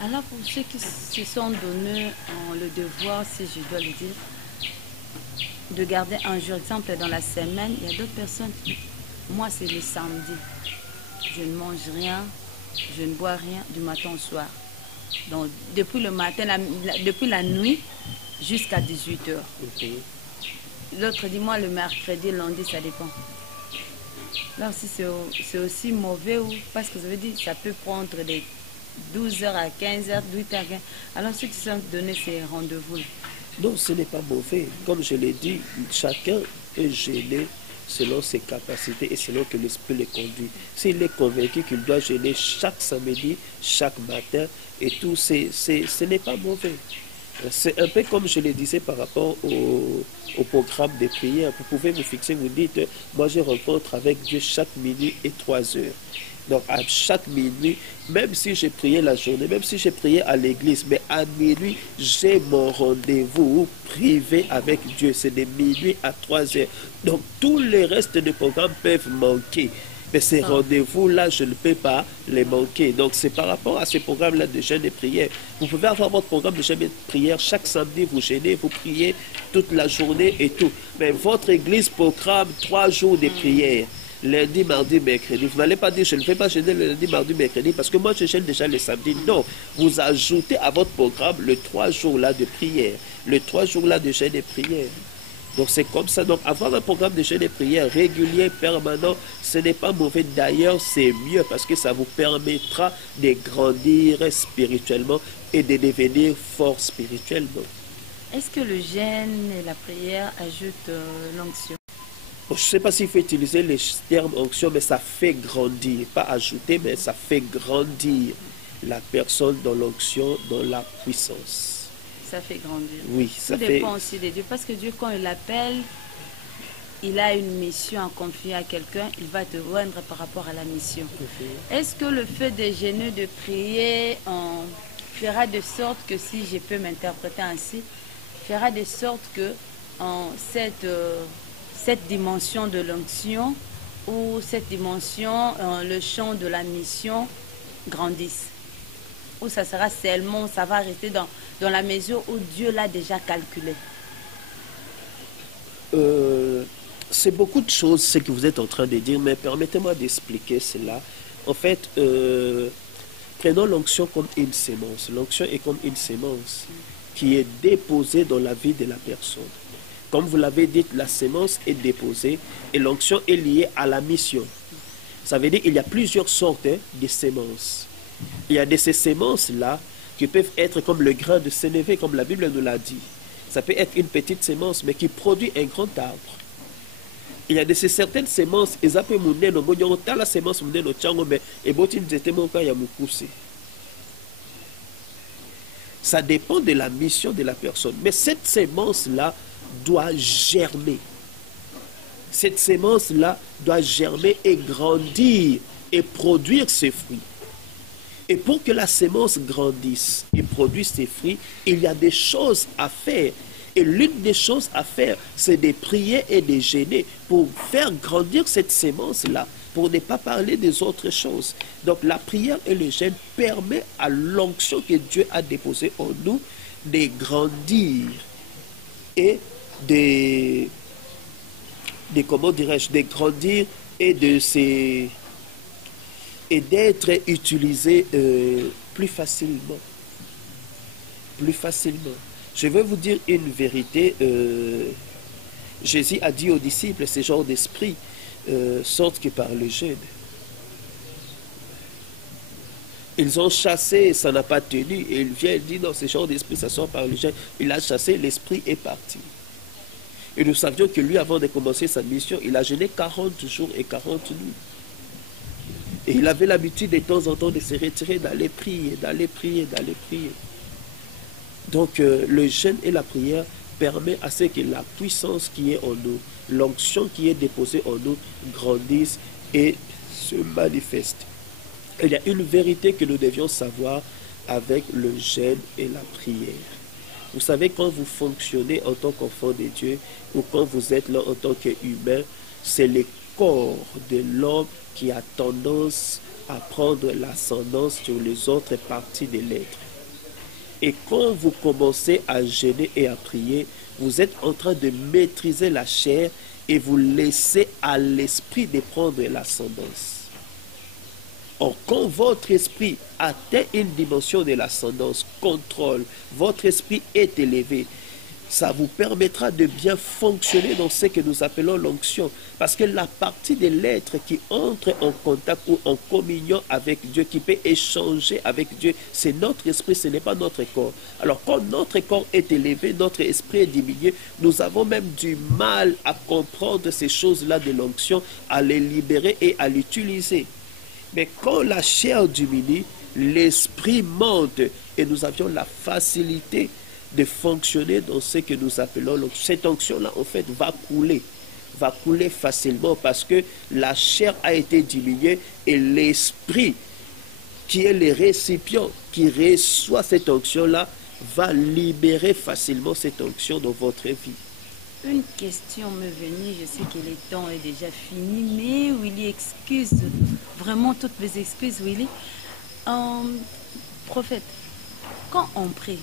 Alors, pour ceux qui se sont donné le devoir, si je dois le dire, de garder un jour, exemple, dans la semaine, il y a d'autres personnes qui... Moi, c'est le samedi. Je ne mange rien, je ne bois rien du matin au soir. Donc, depuis le matin, depuis la nuit, jusqu'à 18h. Okay. L'autre dit, moi, le mercredi, lundi, ça dépend. Là aussi, c'est aussi mauvais, parce que ça veut dire que ça peut prendre des 12h à 15h, 8h à 15h. Alors, ceux qui sont donnés ces rendez-vous. Non, ce n'est pas mauvais. Comme je l'ai dit, chacun est gêné selon ses capacités et selon que l'esprit le conduit. S'il est convaincu qu'il doit jeûner chaque samedi, chaque matin, et tout, ce n'est pas mauvais. C'est un peu comme je le disais par rapport au programme de prière. Vous pouvez vous fixer, vous dites, moi je rencontre avec Dieu chaque minuit et 3 heures. Donc à chaque minuit, même si j'ai prié la journée, même si j'ai prié à l'église, mais à minuit, j'ai mon rendez-vous privé avec Dieu. C'est de minuit à 3 heures. Donc tous les restes du programme peuvent manquer. Mais ces rendez-vous-là, je ne peux pas les manquer. Donc, c'est par rapport à ce programme-là de jeûne et prière. Vous pouvez avoir votre programme de jeûne et prière. Chaque samedi, vous jeûnez, vous priez toute la journée et tout. Mais votre église programme 3 jours de prière. Lundi, mardi, mercredi. Vous n'allez pas dire, je ne vais pas jeûner le lundi, mardi, mercredi, parce que moi, je jeûne déjà le samedi. Non. Vous ajoutez à votre programme le 3 jours-là de prière. Le 3 jours-là de jeûne et prière. Donc c'est comme ça. Donc avoir un programme de jeûne et prière régulier, permanent, ce n'est pas mauvais. D'ailleurs, c'est mieux parce que ça vous permettra de grandir spirituellement et de devenir fort spirituellement. Est-ce que le jeûne et la prière ajoutent l'onction? Je ne sais pas s'il faut utiliser le terme onction, mais ça fait grandir. Pas ajouter, mais ça fait grandir la personne dans l'onction, dans la puissance. Ça fait grandir. Oui, ça fait... dépend aussi de Dieu. Parce que Dieu, quand il l'appelle, il a une mission à confier à quelqu'un, il va te rendre par rapport à la mission. Est-ce que le fait de jeûner, de prier, fera de sorte que, si je peux m'interpréter ainsi, fera de sorte que cette dimension de l'onction ou cette dimension, le champ de la mission grandisse? Ou ça sera seulement, ça va rester dans la mesure où Dieu l'a déjà calculé? C'est beaucoup de choses ce que vous êtes en train de dire, mais permettez-moi d'expliquer cela. En fait, prenons l'onction comme une sémence. L'onction est comme une sémence qui est déposée dans la vie de la personne. Comme vous l'avez dit, la sémence est déposée et l'onction est liée à la mission. Ça veut dire qu'il y a plusieurs sortes de sémences. Il y a de ces sémences-là qui peuvent être comme le grain de sénévé, comme la Bible nous l'a dit. Ça peut être une petite sémence, mais qui produit un grand arbre. Il y a de ces certaines sémences, ils appellent la sémence mais ça dépend de la mission de la personne. Mais cette sémence-là doit germer. Cette sémence-là doit germer et grandir et produire ses fruits. Et pour que la sémence grandisse et produise ses fruits, il y a des choses à faire. Et l'une des choses à faire, c'est de prier et de jeûner pour faire grandir cette sémence-là, pour ne pas parler des autres choses. Donc la prière et le jeûne permettent à l'onction que Dieu a déposée en nous de grandir et de comment dirais-je, de grandir et d'être utilisé plus facilement. plus facilement. Je vais vous dire une vérité. Jésus a dit aux disciples, ces genres d'esprit sortent que par le jeûne. Ils ont chassé, ça n'a pas tenu. Et il vient et dit, non, ces genres d'esprit, ça sort par le jeûne. Il a chassé, l'esprit est parti. Et nous savions que lui, avant de commencer sa mission, il a jeûné 40 jours et 40 nuits. Et il avait l'habitude de temps en temps de se retirer, d'aller prier, d'aller prier, d'aller prier. Donc le jeûne et la prière permet à ce que la puissance qui est en nous, l'onction qui est déposée en nous, grandisse et se manifeste. Il y a une vérité que nous devions savoir avec le jeûne et la prière. Vous savez, quand vous fonctionnez en tant qu'enfant de Dieu ou quand vous êtes là en tant qu'humain, c'est le corps de l'homme qui a tendance à prendre l'ascendance sur les autres parties de l'être. Et quand vous commencez à jeûner et à prier, vous êtes en train de maîtriser la chair et vous laissez à l'esprit de prendre l'ascendance. Or, quand votre esprit atteint une dimension de l'ascendance, contrôle, votre esprit est élevé, ça vous permettra de bien fonctionner dans ce que nous appelons l'onction. Parce que la partie de l'être qui entre en contact ou en communion avec Dieu, qui peut échanger avec Dieu, c'est notre esprit, ce n'est pas notre corps. Alors quand notre corps est élevé, notre esprit est diminué, nous avons même du mal à comprendre ces choses-là de l'onction, à les libérer et à l'utiliser. Mais quand la chair diminue, l'esprit monte et nous avions la facilité de fonctionner dans ce que nous appelons l'onction. Cette onction-là, en fait, va couler facilement parce que la chair a été diminuée et l'esprit, qui est le récipient, qui reçoit cette onction-là, va libérer facilement cette onction dans votre vie. Une question me venait, je sais que le temps est déjà fini, mais Willy, excuse, vraiment toutes mes excuses, Willy. Prophète, quand on prie,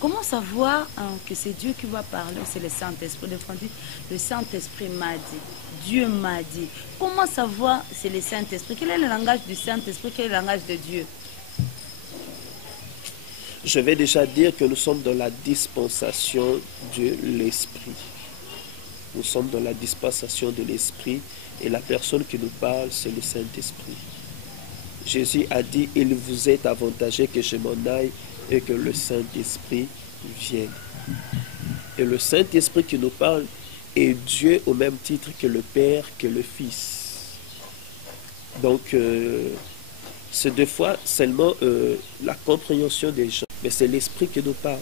comment savoir que c'est Dieu qui va parler ou c'est le Saint-Esprit? Le Saint-Esprit m'a dit, Dieu m'a dit. Comment savoir c'est le Saint-Esprit? Quel est le langage du Saint-Esprit? Quel est le langage de Dieu? Je vais déjà dire que nous sommes dans la dispensation de l'Esprit. Nous sommes dans la dispensation de l'Esprit et la personne qui nous parle, c'est le Saint-Esprit. Jésus a dit, il vous est avantageux que je m'en aille et que le Saint-Esprit vienne. Et le Saint-Esprit qui nous parle est Dieu au même titre que le Père, que le Fils. Donc, c'est deux fois seulement la compréhension des gens. Mais c'est l'Esprit qui nous parle.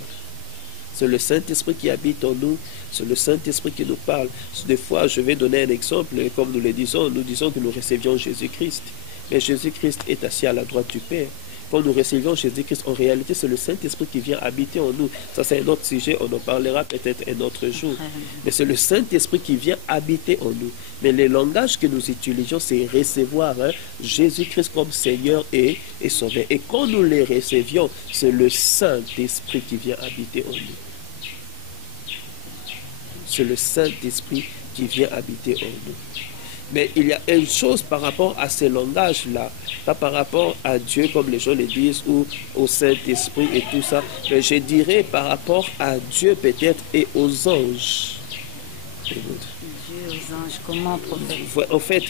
C'est le Saint-Esprit qui habite en nous. C'est le Saint-Esprit qui nous parle. Des fois, je vais donner un exemple. Comme nous le disons, nous disons que nous recevions Jésus-Christ. Mais Jésus-Christ est assis à la droite du Père. Quand nous recevons Jésus-Christ, en réalité, c'est le Saint-Esprit qui vient habiter en nous. Ça, c'est un autre sujet, on en parlera peut-être un autre jour. Mais c'est le Saint-Esprit qui vient habiter en nous. Mais le langage que nous utilisons, c'est recevoir Jésus-Christ comme Seigneur et Sauveur. Et quand nous les recevions, c'est le Saint-Esprit qui vient habiter en nous. C'est le Saint-Esprit qui vient habiter en nous. Mais il y a une chose par rapport à ces langages-là, pas par rapport à Dieu, comme les gens le disent, ou au Saint-Esprit et tout ça, mais je dirais par rapport à Dieu peut-être et aux anges. Dieu aux anges, comment, prophète? En fait,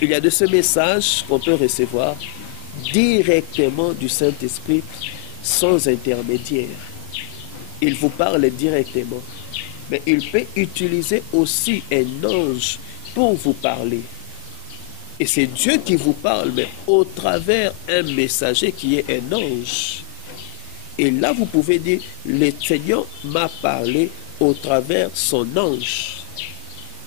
il y a de ces messages qu'on peut recevoir directement du Saint-Esprit, sans intermédiaire. Il vous parle directement. Mais il peut utiliser aussi un ange pour vous parler. Et c'est Dieu qui vous parle, mais au travers un messager qui est un ange. Et là, vous pouvez dire, le Seigneur m'a parlé au travers son ange,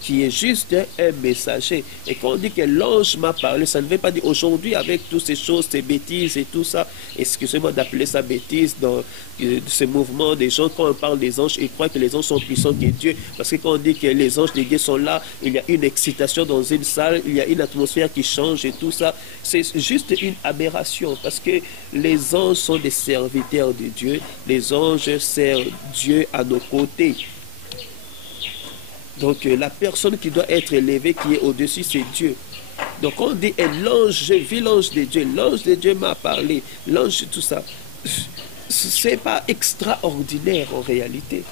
qui est juste un messager. Et quand on dit que l'ange m'a parlé, ça ne veut pas dire aujourd'hui, avec toutes ces choses, ces bêtises et tout ça, excusez-moi d'appeler ça bêtise, dans ce mouvement des gens, quand on parle des anges, ils croient que les anges sont puissants que Dieu. Parce que quand on dit que les anges de Dieu sont là, il y a une excitation dans une salle, il y a une atmosphère qui change et tout ça. C'est juste une aberration, parce que les anges sont des serviteurs de Dieu. Les anges servent Dieu à nos côtés. Donc la personne qui doit être élevée, qui est au-dessus, c'est Dieu. Donc on dit, l'ange, j'ai vu l'ange de Dieu m'a parlé, l'ange, tout ça. c'est pas extraordinaire en réalité.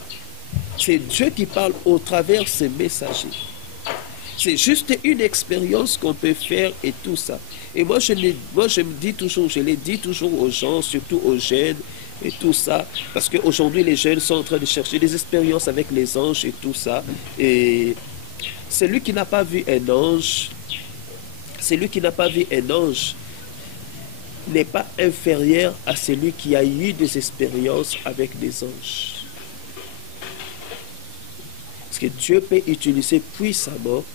C'est Dieu qui parle au travers de ses messagers. C'est juste une expérience qu'on peut faire et tout ça. Et moi, je me dis toujours, je l'ai dit toujours aux gens, surtout aux jeunes et tout ça, parce qu'aujourd'hui, les jeunes sont en train de chercher des expériences avec les anges et tout ça. Et celui qui n'a pas vu un ange, n'est pas inférieur à celui qui a eu des expériences avec des anges. Parce que Dieu peut utiliser puissamment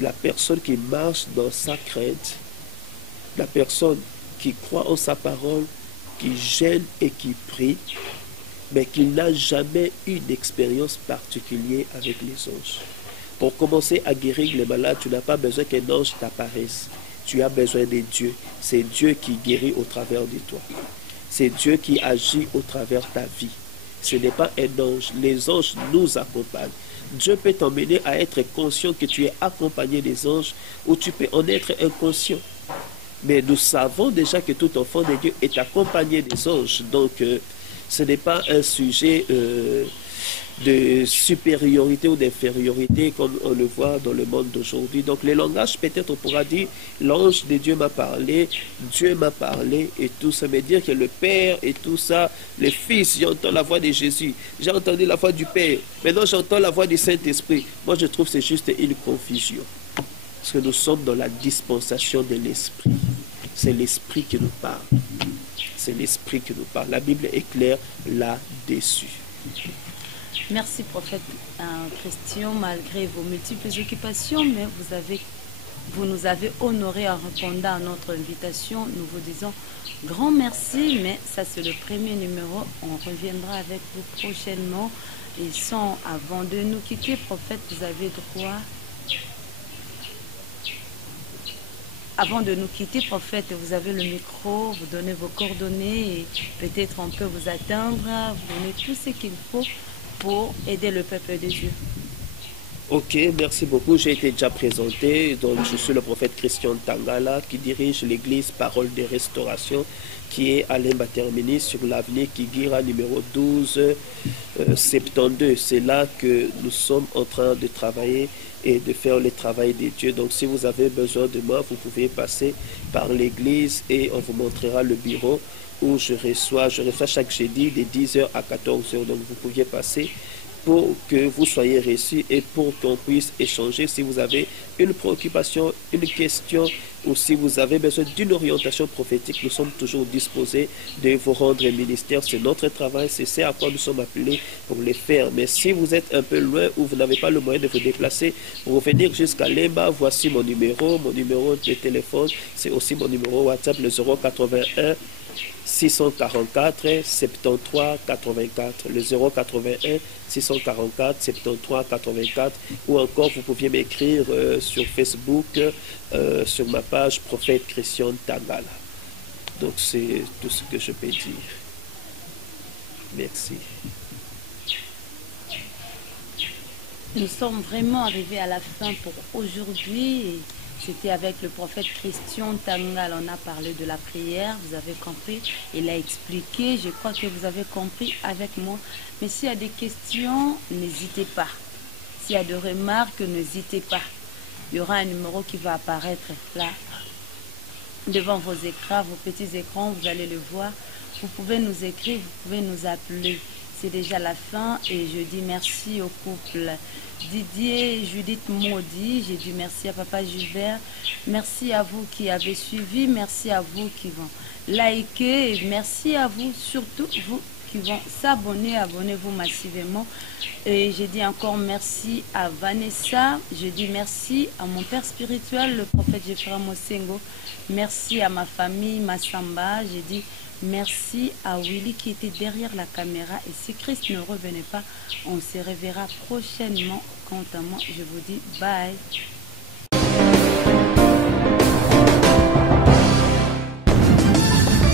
la personne qui marche dans sa crainte, la personne qui croit en sa parole, qui gêne et qui prie, mais qui n'a jamais eu d'expérience particulière avec les anges. Pour commencer à guérir les malades, tu n'as pas besoin qu'un ange t'apparaisse. Tu as besoin de Dieu. C'est Dieu qui guérit au travers de toi. C'est Dieu qui agit au travers de ta vie. Ce n'est pas un ange. Les anges nous accompagnent. Dieu peut t'emmener à être conscient que tu es accompagné des anges ou tu peux en être inconscient. Mais nous savons déjà que tout enfant de Dieu est accompagné des anges. Donc, ce n'est pas un sujet de supériorité ou d'infériorité comme on le voit dans le monde d'aujourd'hui. Donc, les langages, peut-être on pourra dire, l'ange de Dieu m'a parlé, Dieu m'a parlé et tout ça. Mais dire que le Père et tout ça, le Fils, j'entends la voix de Jésus, j'ai entendu la voix du Père, maintenant j'entends la voix du Saint-Esprit. Moi, je trouve que c'est juste une confusion. Parce que nous sommes dans la dispensation de l'Esprit. C'est l'Esprit qui nous parle. C'est l'Esprit qui nous parle. La Bible est claire là-dessus. Merci, prophète Christian, malgré vos multiples occupations, mais vous nous avez honorés en répondant à notre invitation. Nous vous disons grand merci, mais ça c'est le premier numéro. On reviendra avec vous prochainement. Et sans, avant de nous quitter, prophète, vous avez droit. Avant de nous quitter, prophète, vous avez le micro, vous donnez vos coordonnées et peut-être on peut vous atteindre, vous donnez tout ce qu'il faut pour aider le peuple de Dieu. Ok, merci beaucoup. J'ai été déjà présenté. Donc, je suis le prophète Christian Tangala qui dirige l'église Parole de Restauration qui est à Lemba Termini sur l'avenue Kigira numéro 1272. C'est là que nous sommes en train de travailler et de faire le travail de Dieu. Donc, si vous avez besoin de moi, vous pouvez passer par l'église et on vous montrera le bureau où je reçois chaque jeudi de 10h à 14h. Donc, vous pouviez passer pour que vous soyez reçus et pour qu'on puisse échanger si vous avez une préoccupation, une question ou si vous avez besoin d'une orientation prophétique. Nous sommes toujours disposés de vous rendre ministère. C'est notre travail, c'est ce à quoi nous sommes appelés pour le faire. Mais si vous êtes un peu loin ou vous n'avez pas le moyen de vous déplacer pour venir jusqu'à Lemba, voici mon numéro de téléphone. C'est aussi mon numéro WhatsApp, le 081 644 73 84, le 081 644 73 84, ou encore vous pouviez m'écrire sur Facebook, sur ma page Prophète Christian Tangala. Donc c'est tout ce que je peux dire. Merci. Nous sommes vraiment arrivés à la fin pour aujourd'hui. C'était avec le prophète Christian Tangala. On a parlé de la prière, vous avez compris, il a expliqué, je crois que vous avez compris avec moi. Mais s'il y a des questions, n'hésitez pas. S'il y a des remarques, n'hésitez pas. Il y aura un numéro qui va apparaître là, devant vos écrans, vos petits écrans, vous allez le voir. Vous pouvez nous écrire, vous pouvez nous appeler. C'est déjà la fin et je dis merci au couple Didier et Judith Maudit. J'ai dit merci à Papa Gilbert. Merci à vous qui avez suivi. Merci à vous qui vont liker. Et merci à vous, surtout vous qui vont s'abonner. Abonnez-vous massivement. Et j'ai dit encore merci à Vanessa. Je dis merci à mon père spirituel, le prophète Jeffra Mosengo. Merci à ma famille Massamba. J'ai dit merci à Willy qui était derrière la caméra. Et si Christ ne revenait pas, on se reverra prochainement. Quant à moi, je vous dis bye.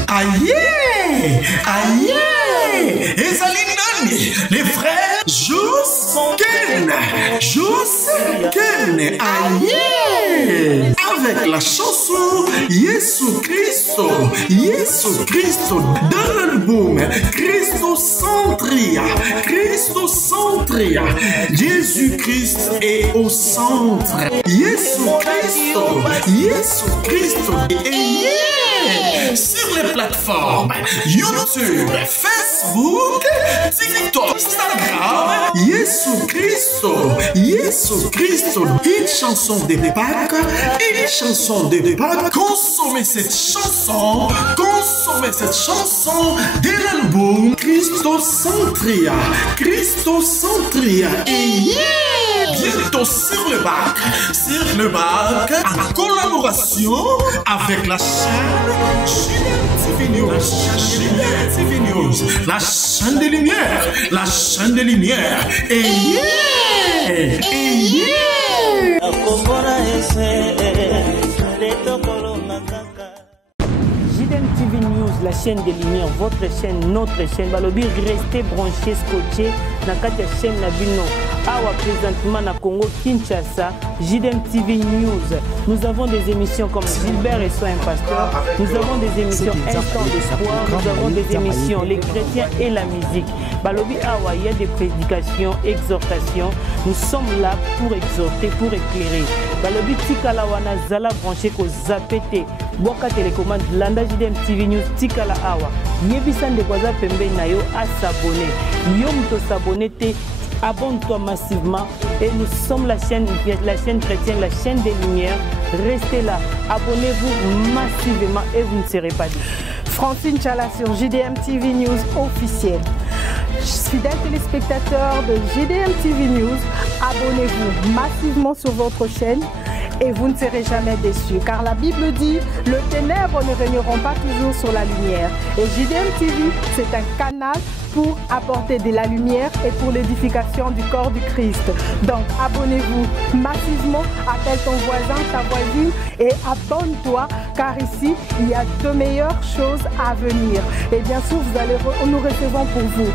Aïe, aïe, et Saline, les frères Jous Ken. José Ken Aye avec la chanson Yesu Christo dans l'album Christocentria. Jésus-Christ est au centre. Yesu Christo et sur les plateformes YouTube, Facebook, TikTok, Instagram. Yesu Christo, une chanson de Pâques, Consommez cette chanson de l'album Christocentria. Et bientôt sur le bac, en collaboration avec la chaîne TV News, la chaîne des lumières, JDM TV News, la chaîne des lumières, votre chaîne, notre chaîne. Balobi, restez branchés, scotchés. Nakati la chaîne Nabino. Awa présentement na Congo Kinshasa, JDM TV News. Nous avons des émissions comme Gilbert et Soin Pasteur. Nous avons des émissions Instant d'espoir. Nous avons des émissions Les chrétiens et la musique. Balobi Awa, il y a des prédications, exhortations. Nous sommes là pour exhorter, pour éclairer. Balobi Tikala Wana Zala branché ko Zapete. Boka télécommande Landa JDM TV News Tikala Awa. Yebisan de Kwaza Pembe Nayo à s'abonner. Yom to s'abonner te. Abonne-toi massivement et nous sommes la chaîne chrétienne, la chaîne des lumières. Restez là, abonnez-vous massivement et vous ne serez pas déçus. Francine Chala sur JDM TV News officiel. Fidèles téléspectateurs de JDM TV News, abonnez-vous massivement sur votre chaîne et vous ne serez jamais déçus. Car la Bible dit, le ténèbre ne régneront pas toujours sur la lumière. Et JDM TV, c'est un canal pour apporter de la lumière et pour l'édification du corps du Christ. Donc abonnez-vous massivement, appelle ton voisin, ta voisine et abonne-toi car ici il y a de meilleures choses à venir. Et bien sûr nous recevons pour vous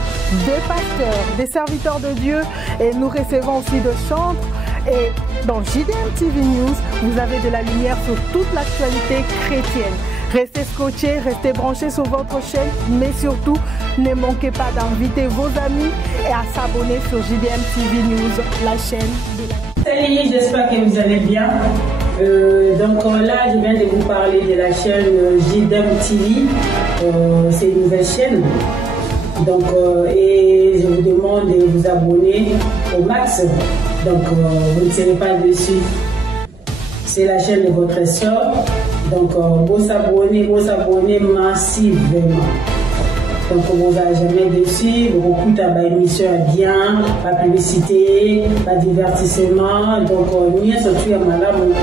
des pasteurs, des serviteurs de Dieu et nous recevons aussi de chantres. Et dans JDM TV News, vous avez de la lumière sur toute l'actualité chrétienne. Restez scotchés, restez branchés sur votre chaîne, mais surtout, ne manquez pas d'inviter vos amis et à s'abonner sur JDM TV News, la chaîne de la... Salut, j'espère que vous allez bien. Donc là, je viens de vous parler de la chaîne JDM TV. C'est une nouvelle chaîne. Donc, et je vous demande de vous abonner au max. Donc, vous ne serez pas déçus. C'est la chaîne de votre soeur. Donc, vous s'abonnez massivement. Donc, vous n'allez jamais déçu. Vous écoutez la émission bien, la publicité, le divertissement. Donc, nous sommes à Malamu.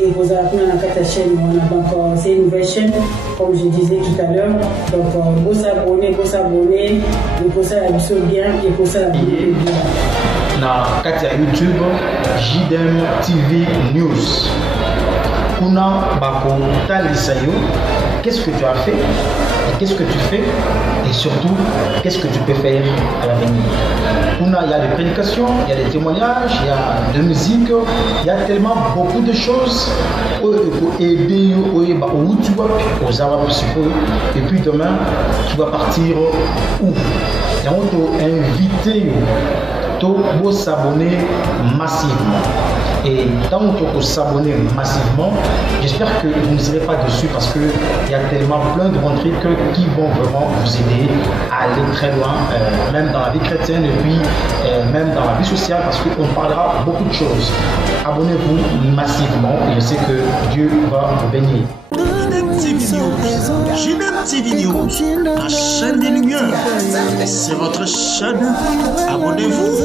Et vous avez la chaîne. Donc, c'est une nouvelle chaîne, comme je disais tout à l'heure. Donc, vous s'abonnez. Et pour ça, la mission bien. Et pour ça, la vidéo bien. Na kati ya YouTube JDM TV News kuna bako talisa yo qu'est-ce que tu as fait et qu'est-ce que tu fais et surtout qu'est-ce que tu peux faire à l'avenir. Kuna il y a des prédications, il y a des témoignages, il y a de musique, il y a tellement beaucoup de choses et puis demain tu vas partir où? Et on t'a invité pour s'abonner massivement. Et tant que s'abonner massivement, j'espère que vous ne serez pas dessus parce qu'il y a tellement plein de bons trucs qui vont vraiment vous aider à aller très loin, même dans la vie chrétienne et puis même dans la vie sociale parce qu'on parlera beaucoup de choses. Abonnez-vous massivement et je sais que Dieu va vous bénir. JDM TV News, la chaîne des lumières. C'est votre chaîne. Abonnez-vous.